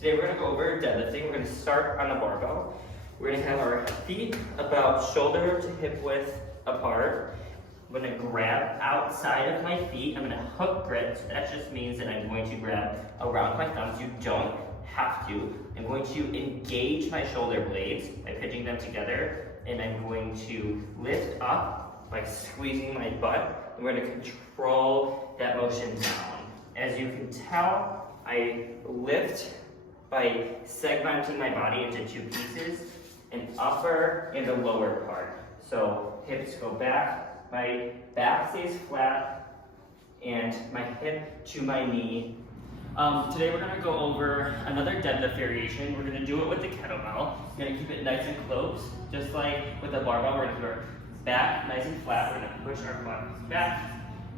Today we're going to go over deadlifting. We're going to start on the barbell. We're going to have our feet about shoulder to hip width apart. I'm going to grab outside of my feet. I'm going to hook grip. So that just means that I'm going to grab around my thumbs. You don't have to. I'm going to engage my shoulder blades by pinching them together, and I'm going to lift up by squeezing my butt. And we're going to control that motion down. As you can tell, I lift by segmenting my body into two pieces, an upper and a lower part. So hips go back, my back stays flat, and my hip to my knee. Today we're going to go over another deadlift variation. We're going to do it with the kettlebell. We're going to keep it nice and close, just like with the barbell. We're going to keep our back nice and flat. We're going to push our butt back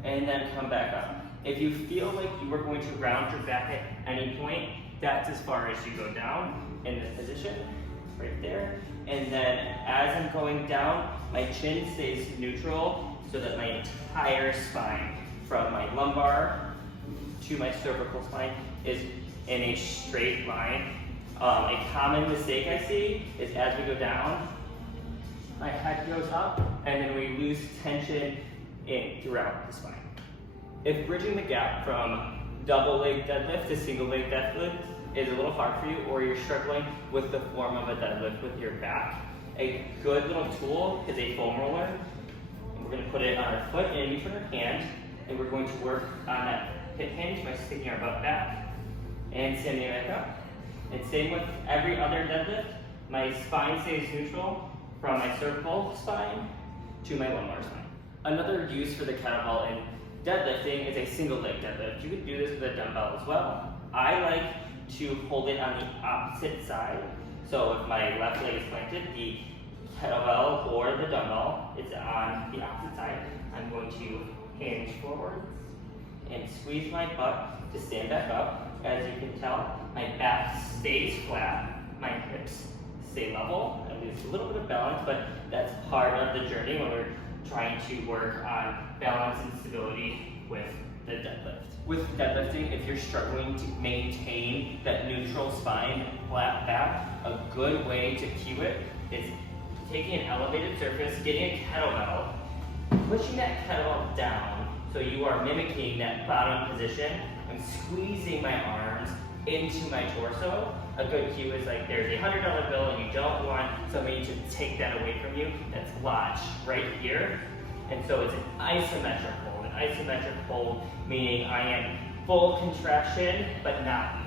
and then come back up. If you feel like you are going to round your back at any point, that's as far as you go down in this position, right there. And then as I'm going down, my chin stays neutral so that my entire spine, from my lumbar to my cervical spine, is in a straight line. A common mistake I see is as we go down, my head goes up and then we lose tension throughout the spine. If bridging the gap from double leg deadlift to single leg deadlift is a little hard for you, or you're struggling with the form of a deadlift with your back, a good little tool is a foam roller. And we're going to put it on our foot and in each of our hand, and we're going to work on that hip hinge by sticking our butt back and standing back up. And same with every other deadlift, my spine stays neutral from my cervical spine to my lumbar spine. Another use for the kettlebell in deadlifting is a single leg deadlift. You could do this with a dumbbell as well. I like to hold it on the opposite side. So if my left leg is planted, the kettlebell or the dumbbell is on the opposite side. I'm going to hinge forward and squeeze my butt to stand back up. As you can tell, my back stays flat, my hips stay level. I lose a little bit of balance, but that's part of the journey when we're trying to work on balance and stability with the deadlift. With deadlifting, if you're struggling to maintain that neutral spine, flat back, a good way to cue it is taking an elevated surface, getting a kettlebell, pushing that kettlebell down so you are mimicking that bottom position. I'm squeezing my arms into my torso. A good cue is like there's a $100 bill and you don't want somebody to take that away from you. That's lodged right here. And so it's an isometric hold. An isometric hold meaning I am full contraction but not